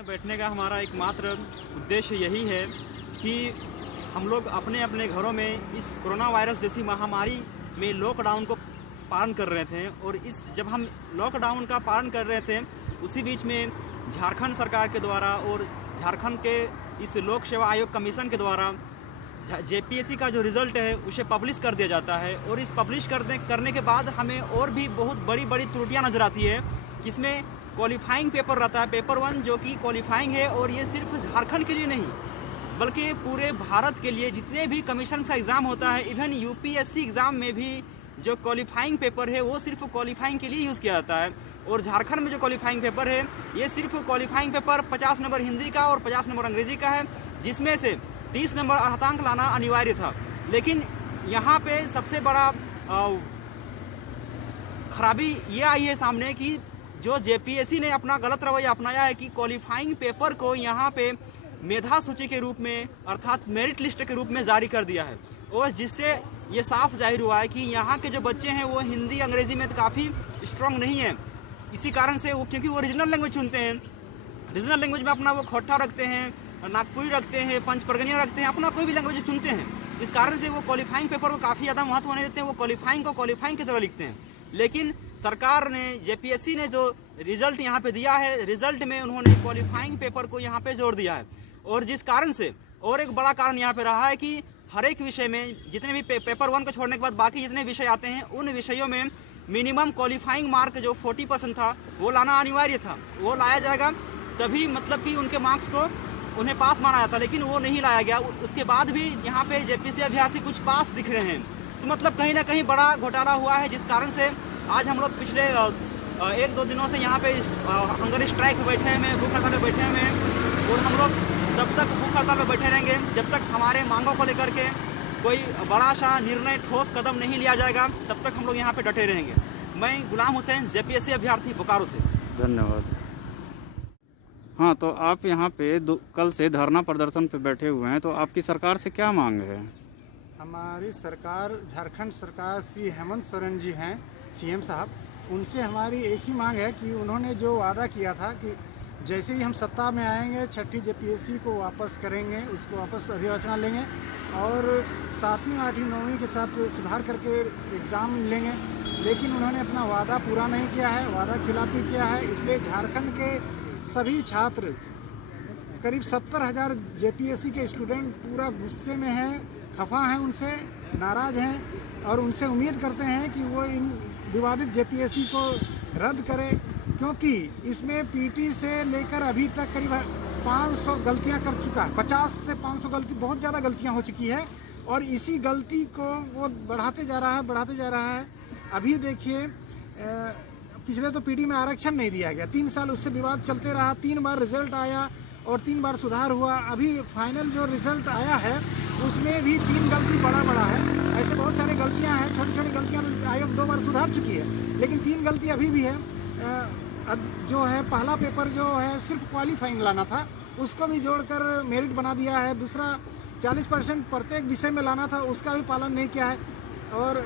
में बैठने का हमारा एकमात्र उद्देश्य यही है कि हम लोग अपने अपने घरों में इस कोरोना वायरस जैसी महामारी में लॉकडाउन को पालन कर रहे थे। और जब हम लॉकडाउन का पालन कर रहे थे उसी बीच में झारखंड सरकार के द्वारा और झारखंड के इस लोक सेवा आयोग कमीशन के द्वारा जेपीएससी का जो रिज़ल्ट है उसे पब्लिश कर दिया जाता है। और इस पब्लिश करने के बाद हमें और भी बहुत बड़ी बड़ी त्रुटियां नज़र आती है। इसमें क्वालिफाइंग पेपर रहता है, पेपर 1 जो कि क्वालिफाइंग है। और ये सिर्फ झारखंड के लिए नहीं बल्कि पूरे भारत के लिए जितने भी कमीशन का एग्ज़ाम होता है, इवन यूपीएससी एग्ज़ाम में भी जो क्वालिफाइंग पेपर है वो सिर्फ क्वालिफाइंग के लिए यूज़ किया जाता है। और झारखंड में जो क्वालिफाइंग पेपर है ये सिर्फ क्वालिफाइंग पेपर 50 नंबर हिंदी का और 50 नंबर अंग्रेजी का है, जिसमें से 30 नंबर अर्हतांक लाना अनिवार्य था। लेकिन यहाँ पे सबसे बड़ा खराबी ये आई है सामने कि जो जेपीएससी ने अपना गलत रवैया अपनाया है कि क्वालिफाइंग पेपर को यहाँ पे मेधा सूची के रूप में अर्थात मेरिट लिस्ट के रूप में जारी कर दिया है। और जिससे ये साफ जाहिर हुआ है कि यहाँ के जो बच्चे हैं वो हिंदी अंग्रेजी में काफ़ी स्ट्रांग नहीं है। इसी कारण से वो क्योंकि वो रीजनल लैंग्वेज चुनते हैं, रीजनल लैंग्वेज में अपना वो खोटा रखते हैं, नागपुरी रखते हैं, पंचपरगनिया रखते हैं, अपना कोई भी लैंग्वेज चुनते हैं। इस कारण से वो क्वालिफाइंग पेपर को काफ़ी ज़्यादा महत्व नहीं देते हैं, वो क्वालिफाइंग को क्वालिफाइंग की तरह लिखते हैं। लेकिन सरकार ने जेपीएससी ने जो रिजल्ट यहाँ पे दिया है, रिजल्ट में उन्होंने क्वालिफाइंग पेपर को यहाँ पे जोड़ दिया है। और जिस कारण से और एक बड़ा कारण यहाँ पे रहा है कि हर एक विषय में जितने भी पेपर 1 को छोड़ने के बाद बाकी जितने विषय आते हैं उन विषयों में मिनिमम क्वालिफाइंग मार्क जो 40% था वो लाना अनिवार्य था। वो लाया जाएगा तभी मतलब कि उनके मार्क्स को उन्हें पास माना जाता, लेकिन वो नहीं लाया गया। उसके बाद भी यहाँ पे जेपीएससी अभ्यर्थी कुछ पास दिख रहे हैं। तो मतलब कहीं ना कहीं बड़ा घोटाला हुआ है, जिस कारण से आज हम लोग पिछले 1-2 दिनों से यहाँ पे हंगर स्ट्राइक में बैठे हैं, भूख हड़ताल में बैठे हुए हैं। और हम लोग तब तक भूख हड़ताल में बैठे रहेंगे जब तक हमारे मांगों को लेकर के कोई बड़ा सा निर्णय ठोस कदम नहीं लिया जाएगा, तब तक हम लोग यहाँ पे डटे रहेंगे। मैं गुलाम हुसैन, जेपीएससी अभ्यर्थी बोकारो से। धन्यवाद। हाँ, तो आप यहाँ पे कल से धरना प्रदर्शन पे बैठे हुए हैं, तो आपकी सरकार से क्या मांग है? हमारी सरकार, झारखंड सरकार श्री हेमंत सोरेन जी हैं सीएम साहब, उनसे हमारी एक ही मांग है कि उन्होंने जो वादा किया था कि जैसे ही हम सत्ता में आएंगे 6ठी जेपीएससी को वापस करेंगे, उसको वापस अधिसूचना लेंगे और 7वीं 8वीं 9वीं के साथ सुधार करके एग्ज़ाम लेंगे। लेकिन उन्होंने अपना वादा पूरा नहीं किया है, वादा खिलाफी किया है। इसलिए झारखंड के सभी छात्र, करीब 70,000 जेपीएससी के स्टूडेंट पूरा गुस्से में हैं, खफा हैं, उनसे नाराज़ हैं और उनसे उम्मीद करते हैं कि वो इन विवादित जेपीएससी को रद्द करे, क्योंकि इसमें पीटी से लेकर अभी तक करीब 500 गलतियां कर चुका है। 50 से 500 गलती, बहुत ज़्यादा गलतियां हो चुकी है और इसी गलती को वो बढ़ाते जा रहा है। अभी देखिए, पिछले तो पीटी में आरक्षण नहीं दिया गया, 3 साल उससे विवाद चलते रहा, 3 बार रिजल्ट आया और 3 बार सुधार हुआ। अभी फाइनल जो रिजल्ट आया है उसमें भी 3 गलती बड़ा है। ऐसे बहुत सारी गलतियां हैं, छोटी छोटी गलतियां आयोग 2 बार सुधार चुकी है, लेकिन 3 गलती अभी भी है। जो है पहला पेपर जो है सिर्फ क्वालिफाइंग लाना था, उसको भी जोड़कर मेरिट बना दिया है। दूसरा 40% प्रत्येक विषय में लाना था, उसका भी पालन नहीं किया है। और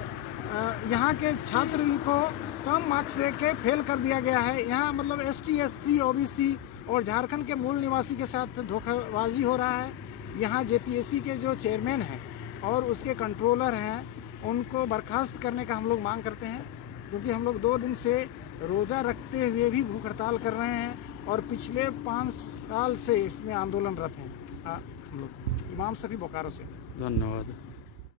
यहाँ के छात्र को कम मार्क्स दे के फेल कर दिया गया है। यहाँ मतलब ST SC OBC और झारखंड के मूल निवासी के साथ धोखाबाजी हो रहा है। यहाँ जेपीएससी के जो चेयरमैन हैं और उसके कंट्रोलर हैं, उनको बर्खास्त करने का हम लोग मांग करते हैं, क्योंकि हम लोग 2 दिन से रोज़ा रखते हुए भी भूख हड़ताल कर रहे हैं और पिछले 5 साल से इसमें आंदोलनरत हैं। हम लोग इमाम शफी बोकारो से। धन्यवाद।